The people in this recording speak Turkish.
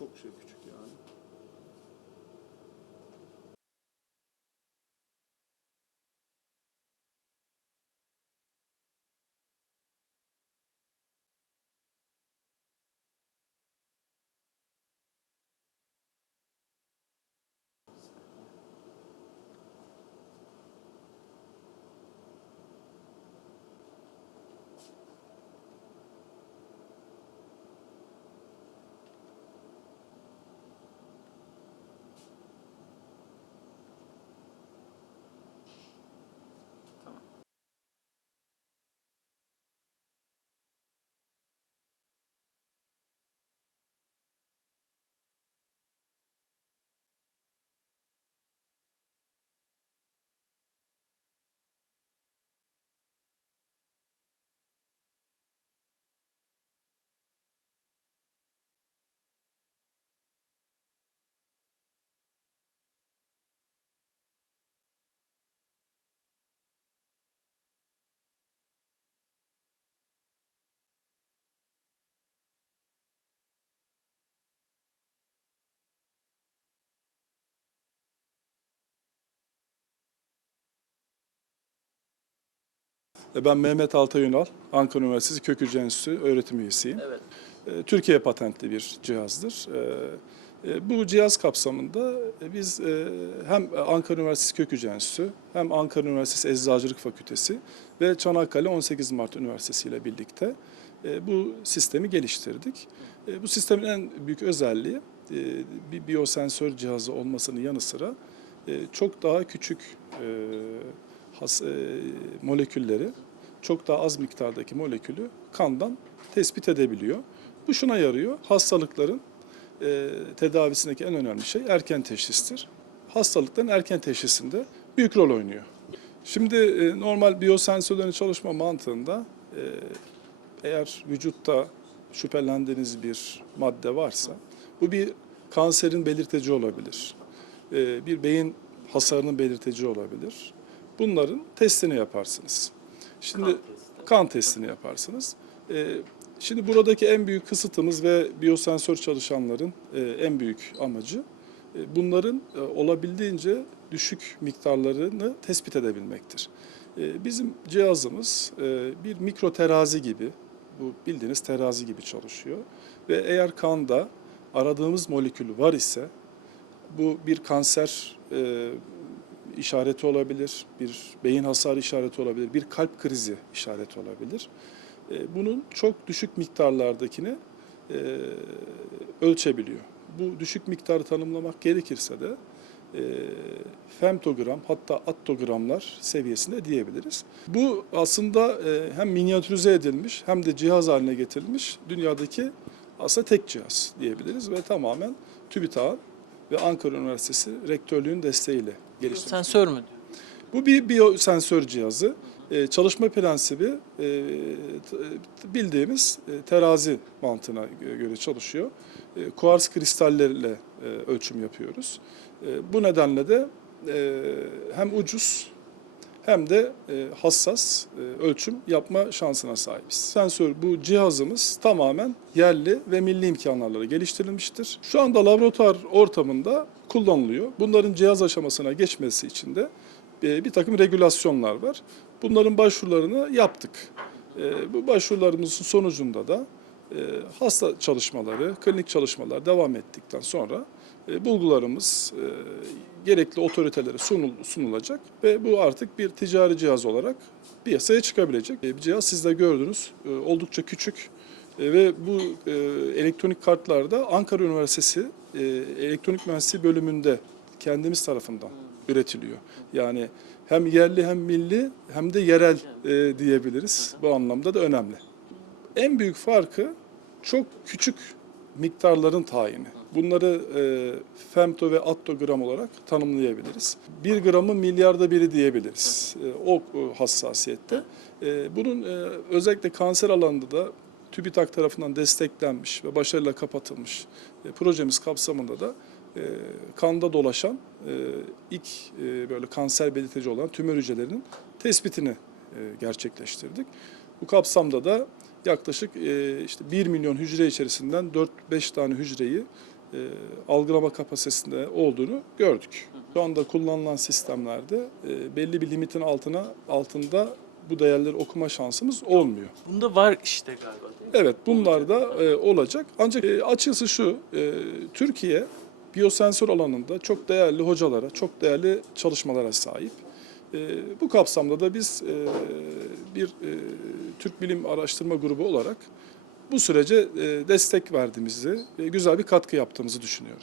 çok şey küçük Ben Mehmet Altay Ünal, Ankara Üniversitesi Kök Hücre Enstitüsü öğretim üyesiyim. Evet. E, Türkiye patentli bir cihazdır. E, e, Bu cihaz kapsamında e, biz e, hem Ankara Üniversitesi Kök Hücre Enstitüsü hem Ankara Üniversitesi Eczacılık Fakültesi ve Çanakkale 18 Mart Üniversitesi ile birlikte e, bu sistemi geliştirdik. E, Bu sistemin en büyük özelliği e, bir biyosensör cihazı olmasının yanı sıra e, çok daha küçük e, has, e, molekülleri çok daha az miktardaki molekülü kandan tespit edebiliyor. Bu şuna yarıyor. Hastalıkların e, tedavisindeki en önemli şey erken teşhistir. Hastalıkların erken teşhisinde büyük rol oynuyor. Şimdi e, normal biyosensörlerin çalışma mantığında e, eğer vücutta şüphelendiğiniz bir madde varsa bu bir kanserin belirteci olabilir. E, bir beyin hasarının belirteci olabilir. Bunların testini yaparsınız. Şimdi Kan testi. kan testini yaparsınız. Ee, Şimdi buradaki en büyük kısıtımız ve biyosensör çalışanların e, en büyük amacı e, bunların e, olabildiğince düşük miktarlarını tespit edebilmektir. E, Bizim cihazımız e, bir mikro terazi gibi, bu bildiğiniz terazi gibi çalışıyor ve eğer kanda aradığımız molekül var ise bu bir kanser e, işareti olabilir, bir beyin hasarı işareti olabilir, bir kalp krizi işareti olabilir. E, bunun çok düşük miktarlardakini e, ölçebiliyor. Bu düşük miktarı tanımlamak gerekirse de e, femtogram hatta attogramlar seviyesinde diyebiliriz. Bu aslında hem minyatürize edilmiş hem de cihaz haline getirilmiş dünyadaki aslında tek cihaz diyebiliriz ve tamamen TÜBİTAK'ın ve Ankara Üniversitesi rektörlüğün desteğiyle geliştirilmiş. Sensör mü? Bu bir biyosensör cihazı. Ee, çalışma prensibi e, t- bildiğimiz e, terazi mantığına gö- göre çalışıyor. E, kuars kristallerle e, ölçüm yapıyoruz. E, bu nedenle de e, hem ucuz hem de e, hassas e, ölçüm yapma şansına sahibiz. Sensör bu cihazımız tamamen yerli ve milli imkanlarla geliştirilmiştir. Şu anda laboratuvar ortamında kullanılıyor. Bunların cihaz aşamasına geçmesi için de e, bir takım regülasyonlar var. Bunların başvurularını yaptık. Bu başvurularımızın sonucunda da hasta çalışmaları, klinik çalışmalar devam ettikten sonra e, bulgularımız e, gerekli otoritelere sunul- sunulacak ve bu artık bir ticari cihaz olarak piyasaya çıkabilecek. E, Bir cihaz siz de gördünüz oldukça küçük ve bu elektronik kartlarda Ankara Üniversitesi Elektronik Mühendisliği bölümünde kendimiz tarafından üretiliyor. Yani hem yerli hem milli hem de yerel diyebiliriz. Bu anlamda da önemli. En büyük farkı çok küçük miktarların tayini. Bunları e, femto ve attogram olarak tanımlayabiliriz. Bir gramın milyarda biri diyebiliriz e, o e, hassasiyette. E, bunun e, özellikle kanser alanında da TÜBİTAK tarafından desteklenmiş ve başarıyla kapatılmış e, projemiz kapsamında da e, kanda dolaşan e, ilk e, böyle kanser belirteci olan tümör hücrelerinin tespitini e, gerçekleştirdik. Bu kapsamda da yaklaşık e, işte 1 milyon hücre içerisinden 4-5 tane hücreyi e, algılama kapasitesinde olduğunu gördük. Şu anda kullanılan sistemlerde e, belli bir limitin altına altında bu değerleri okuma şansımız olmuyor. Bunda var işte galiba. Evet bunlar da e, olacak. Ancak e, açıkçası şu, e, Türkiye biyosensör alanında çok değerli hocalara, çok değerli çalışmalara sahip. E, bu kapsamda da biz e, bir e, Türk Bilim Araştırma Grubu olarak bu sürece e, destek verdiğimizi, güzel bir katkı yaptığımızı düşünüyorum.